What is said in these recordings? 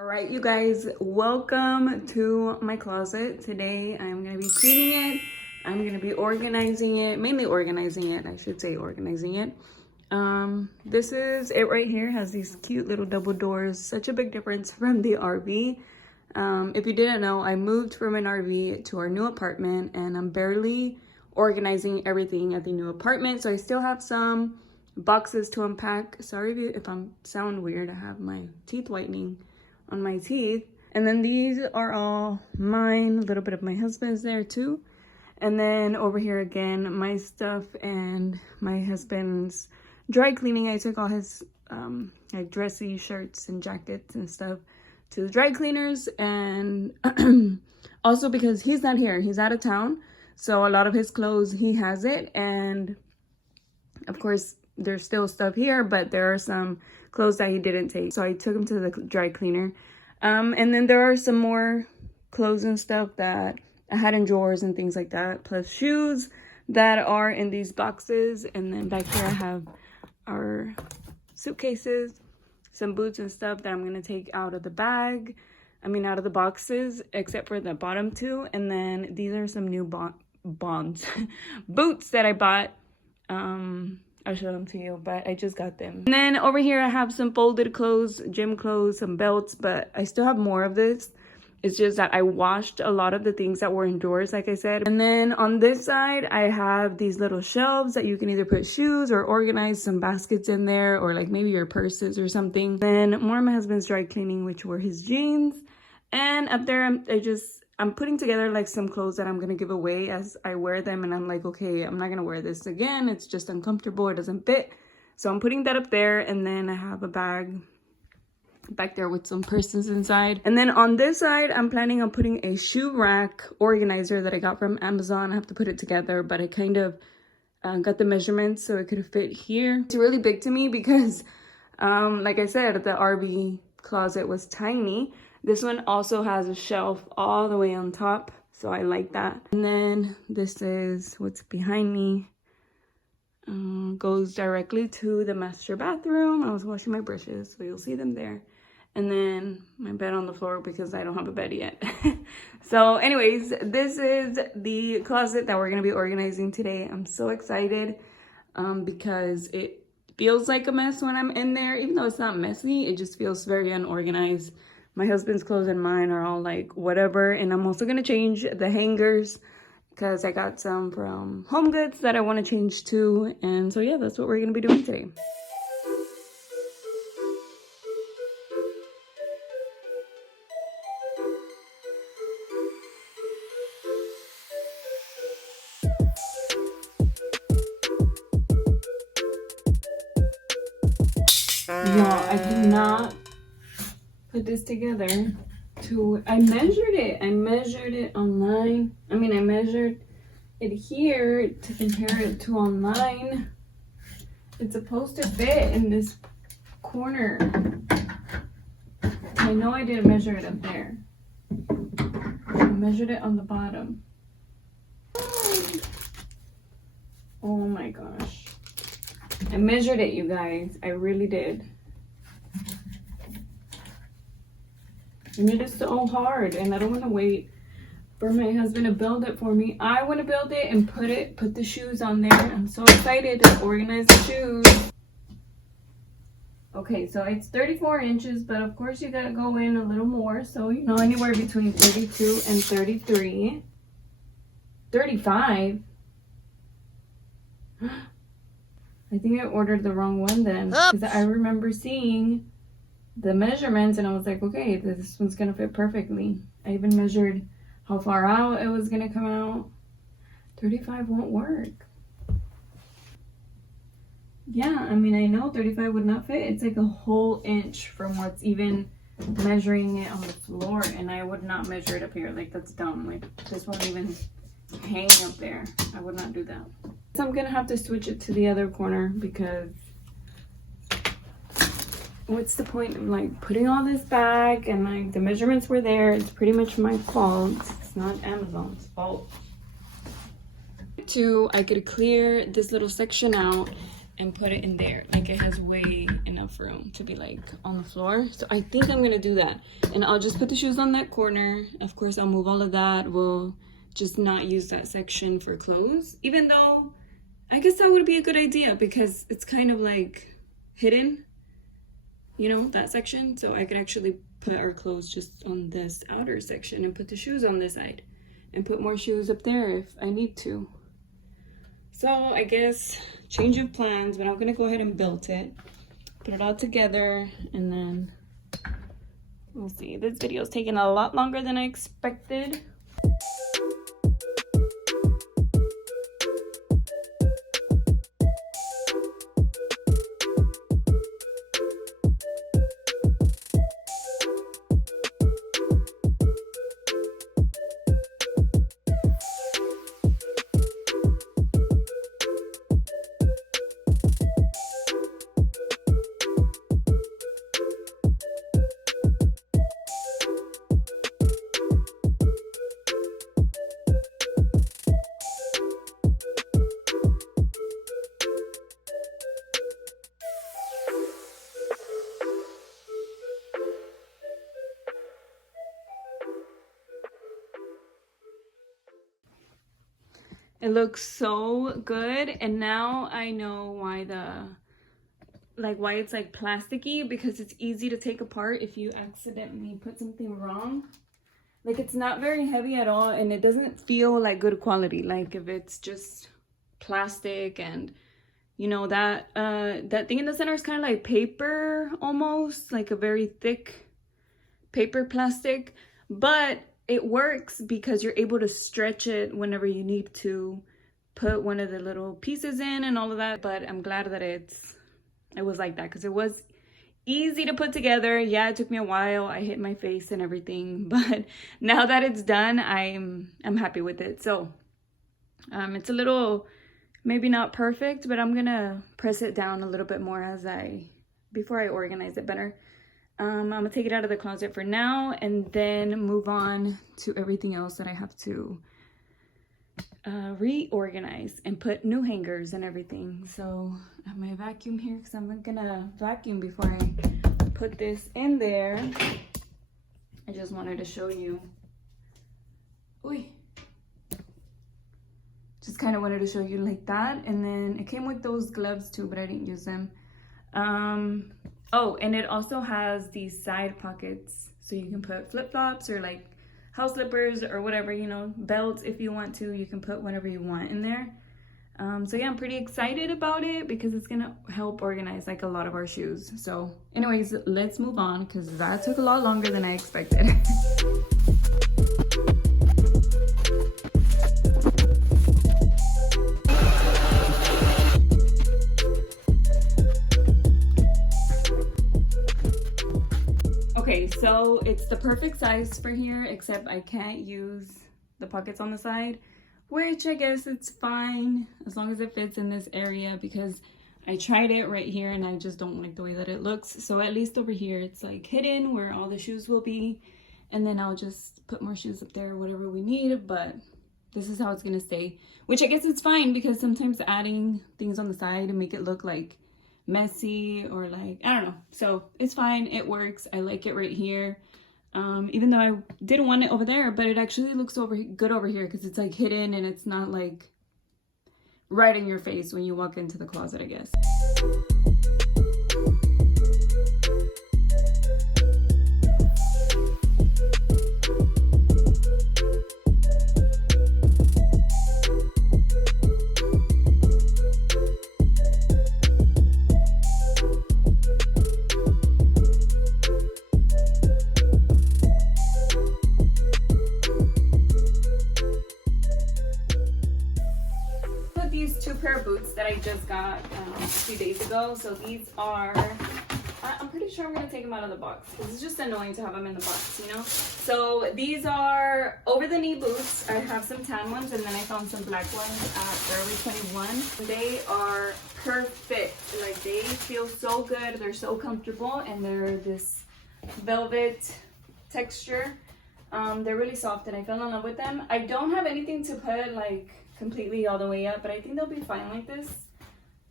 All right, you guys, welcome to my closet. Today I'm gonna be cleaning it. I'm gonna be organizing it, mainly organizing it. I should say organizing it. This is it right here. Has these cute little double doors. Such a big difference from the RV. If you didn't know, I moved from an RV to our new apartment, and I'm barely organizing everything at the new apartment. So I still have some boxes to unpack. Sorry if I sound weird. I have my teeth whitening on my teeth. And then these are all mine. A little bit of my husband's there too. And then over here again, my stuff and my husband's dry cleaning. I took all his like dressy shirts and jackets and stuff to the dry cleaners. And also because he's not here, he's out of town. So a lot of his clothes, he has it. And of course, there's still stuff here, but there are some clothes that he didn't take. So I took him to the dry cleaner. And then there are some more clothes and stuff that I had in drawers and things like that, plus shoes that are in these boxes. And then back here I have our suitcases, some boots and stuff that I'm gonna take out of the bag. Out of the boxes, except for the bottom two. And then these are some new boots that I bought. I'll show them to you, but I just got them. And then over here I have some folded clothes, gym clothes, some belts, but I still have more of this. It's just that I washed a lot of the things that were in drawers, like I said. And then on this side, I have these little shelves that you can either put shoes or organize some baskets in there, or like maybe your purses or something. Then more of my husband's dry cleaning, which were his jeans. And up there, I'm putting together like some clothes that I'm going to give away as I wear them. And I'm like, okay, I'm not going to wear this again. It's just uncomfortable. It doesn't fit. So I'm putting that up there. And then I have a bag back there with some purses inside. And then on this side, I'm planning on putting a shoe rack organizer that I got from Amazon. I have to put it together, but I kind of got the measurements so it could fit here. It's really big to me because, like I said, the RV closet was tiny. This one also has a shelf all the way on top, so I like that. And then this is what's behind me. Goes directly to the master bathroom. I was washing my brushes, so you'll see them there. And then my bed on the floor because I don't have a bed yet. So anyways, this is the closet that we're going to be organizing today. I'm so excited because it feels like a mess when I'm in there. Even though it's not messy, it just feels very unorganized. My husband's clothes and mine are all like whatever. And I'm also going to change the hangers because I got some from Home Goods that I want to change too. And so yeah, that's what we're going to be doing today. Y'all, I cannot put this together. I measured it online. I measured it here to compare it to online. It's supposed to fit in this corner. I know I didn't measure it up there. I measured it on the bottom. Oh my gosh. I measured it, you guys. I really did. And it is so hard, and I don't want to wait for my husband to build it for me. I want to build it and put the shoes on there. I'm so excited to organize the shoes. Okay, so it's 34 inches, but of course you gotta go in a little more. So, anywhere between 32 and 33. 35. I think I ordered the wrong one then, because I remember seeing the measurements and I was like, okay, this one's gonna fit perfectly. I even measured how far out it was gonna come out. 35 won't work. Yeah, I know 35 would not fit. It's like a whole inch from what's even measuring it on the floor, and I would not measure it up here. Like, that's dumb. Like, this won't even hang up there. I would not do that. So I'm gonna have to switch it to the other corner because what's the point of like putting all this back, and like the measurements were there. It's pretty much my fault. It's not Amazon's fault. I could clear this little section out and put it in there. Like it has way enough room to be like on the floor. So I think I'm gonna do that. And I'll just put the shoes on that corner. Of course, I'll move all of that. We'll just not use that section for clothes, even though I guess that would be a good idea because it's kind of like hidden, you know, that section. So I could actually put our clothes just on this outer section and put the shoes on this side and put more shoes up there if I need to. So I guess change of plans, but I'm gonna go ahead and build it, put it all together, and then we'll see. This video is taking a lot longer than I expected. It looks so good, and now I know why why it's like plasticky, because it's easy to take apart if you accidentally put something wrong. Like it's not very heavy at all, and it doesn't feel like good quality. Like if it's just plastic, and you know that that thing in the center is kind of like paper, almost like a very thick paper plastic, but it works because you're able to stretch it whenever you need to put one of the little pieces in and all of that. But I'm glad that it was like that, because it was easy to put together. Yeah, it took me a while. I hit my face and everything, but now that it's done, I'm happy with it. So it's a little, maybe not perfect, but I'm gonna press it down a little bit more before I organize it better. I'm gonna take it out of the closet for now and then move on to everything else that I have to reorganize and put new hangers and everything. So I have my vacuum here because I'm gonna vacuum before I put this in there. I just wanted to show you. Just kind of wanted to show you like that. And then it came with those gloves too, but I didn't use them. Oh, and it also has these side pockets, so you can put flip-flops or like house slippers or whatever, you know, belts if you want to. You can put whatever you want in there. So yeah, I'm pretty excited about it because it's gonna help organize like a lot of our shoes. So anyways, let's move on because that took a lot longer than I expected. Okay, so it's the perfect size for here, except I can't use the pockets on the side, which I guess it's fine as long as it fits in this area, because I tried it right here and I just don't like the way that it looks. So at least over here, it's like hidden where all the shoes will be, and then I'll just put more shoes up there, whatever we need, but this is how it's gonna stay, which I guess it's fine because sometimes adding things on the side and make it look like messy or like, I don't know. So it's fine, it works. I like it right here, even though I didn't want it over there, but it actually looks good over here because it's like hidden and it's not like right in your face when you walk into the closet, I guess. Pair of boots that I just got a few days ago. So these are, I'm pretty sure I'm gonna take them out of the box because it's just annoying to have them in the box, you know. So these are over the knee boots. I have some tan ones and then I found some black ones at Forever 21. They are perfect. Like they feel so good. They're so comfortable and they're this velvet texture. They're really soft and I fell in love with them. I don't have anything to put like completely all the way up, but I think they'll be fine like this.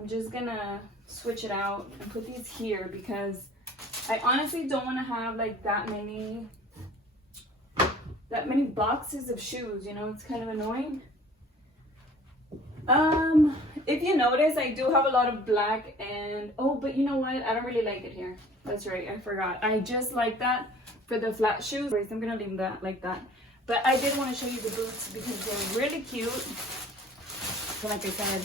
I'm just gonna switch it out and put these here because I honestly don't want to have like that many boxes of shoes, you know. It's kind of annoying. If you notice, I do have a lot of black, and oh, but you know what, I don't really like it here. That's right, I forgot. I just like that for the flat shoes. I'm gonna leave that like that, but I did want to show you the boots because they're really cute. So like I said,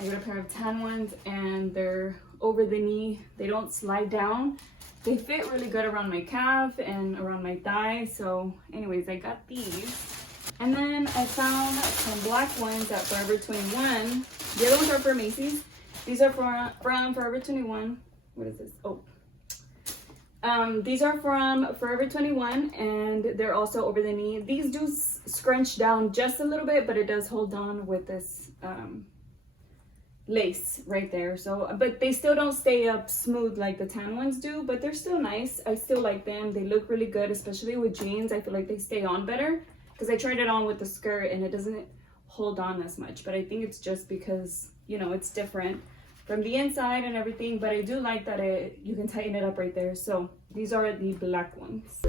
I got a pair of tan ones, and they're over the knee. They don't slide down. They fit really good around my calf and around my thigh. So anyways, I got these. And then I found some black ones at Forever 21. The other ones are for Macy's. These are from Forever 21. What is this? Oh. These are from Forever 21, and they're also over the knee. These do scrunch down just a little bit, but it does hold on with this lace right there. So, but they still don't stay up smooth like the tan ones do, but they're still nice. I still like them. They look really good, especially with jeans. I feel like they stay on better because I tried it on with the skirt and it doesn't hold on as much, but I think it's just because, you know, it's different from the inside and everything. But I do like that you can tighten it up right there. So these are the black ones.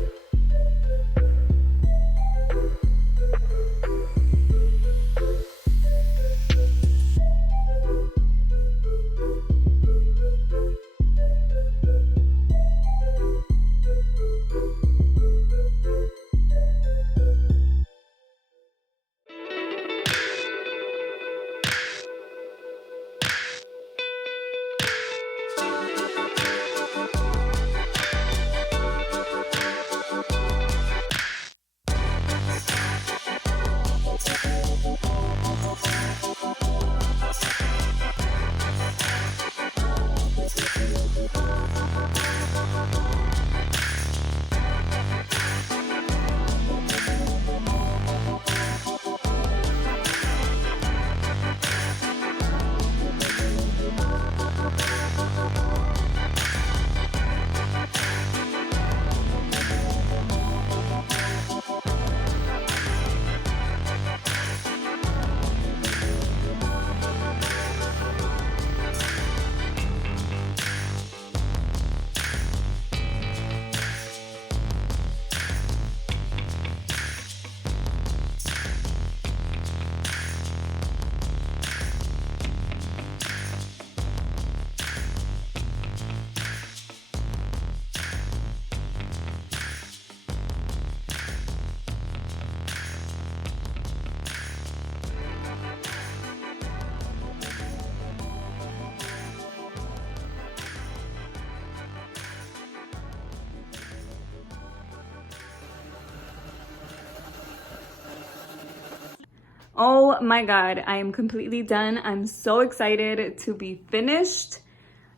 Oh my God, I am completely done. I'm so excited to be finished.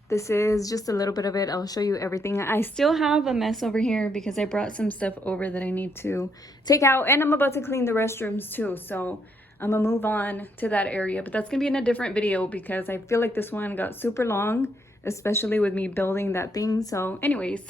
This is just a little bit of it. I'll show you everything. I still have a mess over here because I brought some stuff over that I need to take out, and I'm about to clean the restrooms too. So I'm gonna move on to that area, but that's gonna be in a different video because I feel like this one got super long, especially with me building that thing. So anyways,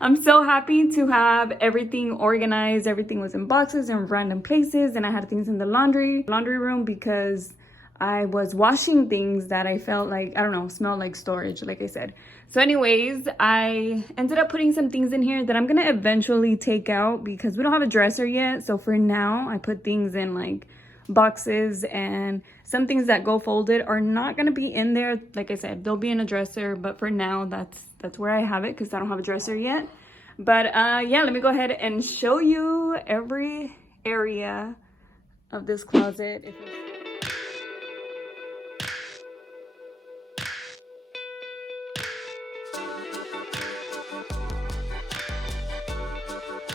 I'm so happy to have everything organized. Everything was in boxes and random places, and I had things in the laundry room because I was washing things that I felt like, I don't know, smelled like storage, like I said. So anyways, I ended up putting some things in here that I'm gonna eventually take out because we don't have a dresser yet. So for now, I put things in like boxes, and some things that go folded are not going to be in there. Like I said, they'll be in a dresser, but for now that's where I have it because I don't have a dresser yet. But yeah, let me go ahead and show you every area of this closet.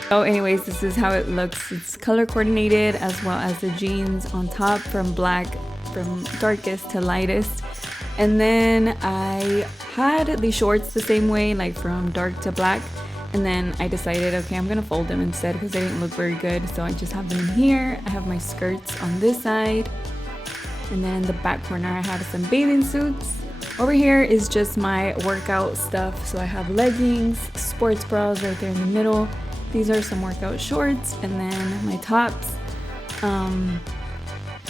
So anyways, this is how it looks. It's color coordinated, as well as the jeans on top from darkest to lightest. And then I had the shorts the same way, like from dark to black. And then I decided, okay, I'm gonna fold them instead because they didn't look very good. So I just have them in here. I have my skirts on this side. And then in the back corner, I had some bathing suits. Over here is just my workout stuff. So I have leggings, sports bras right there in the middle. These are some workout shorts, and then my tops.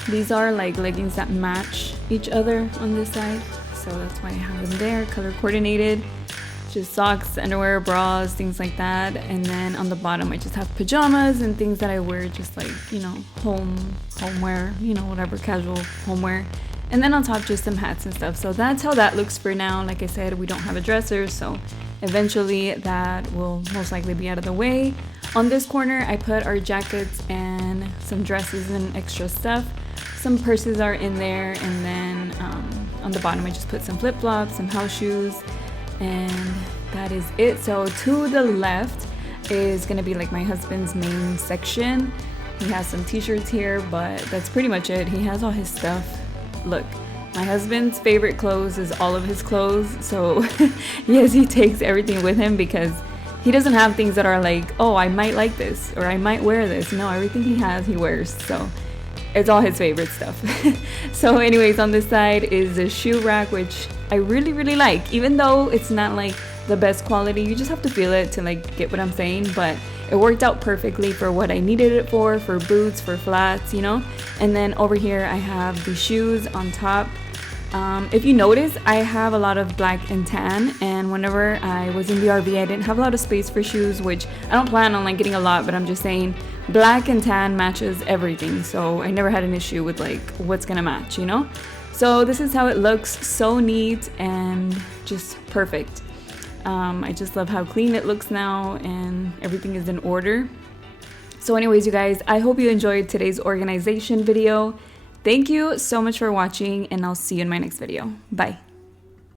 These are like leggings that match each other on this side. so that's why I have them there, color coordinated. Just socks, underwear, bras, things like that. And then on the bottom I just have pajamas and things that I wear, just like, you know, homeware, you know, whatever, casual homeware. And then on top just some hats and stuff. So that's how that looks for now. Like I said, we don't have a dresser, so eventually that will most likely be out of the way. On this corner I put our jackets and some dresses and extra stuff. Some purses are in there, and then on the bottom I just put some flip-flops, some house shoes, and that is it. So to the left is gonna be like my husband's main section. He has some t-shirts here, but that's pretty much it. He has all his stuff. Look, my husband's favorite clothes is all of his clothes, so yes, he takes everything with him because he doesn't have things that are like, oh, I might like this or I might wear this. No, everything he has, he wears. So it's all his favorite stuff. So anyways, on this side is a shoe rack, which I really, really like. Even though it's not like the best quality, you just have to feel it to like get what I'm saying. But it worked out perfectly for what I needed it for boots, for flats, you know. And then over here I have the shoes on top. If you notice, I have a lot of black and tan, and whenever I was in the RV I didn't have a lot of space for shoes, which I don't plan on like getting a lot, but I'm just saying black and tan matches everything, so I never had an issue with like what's gonna match, you know. So this is how it looks, so neat and just perfect. I just love how clean it looks now and everything is in order. So anyways, you guys, I hope you enjoyed today's organization video. Thank you so much for watching, and I'll see you in my next video. Bye.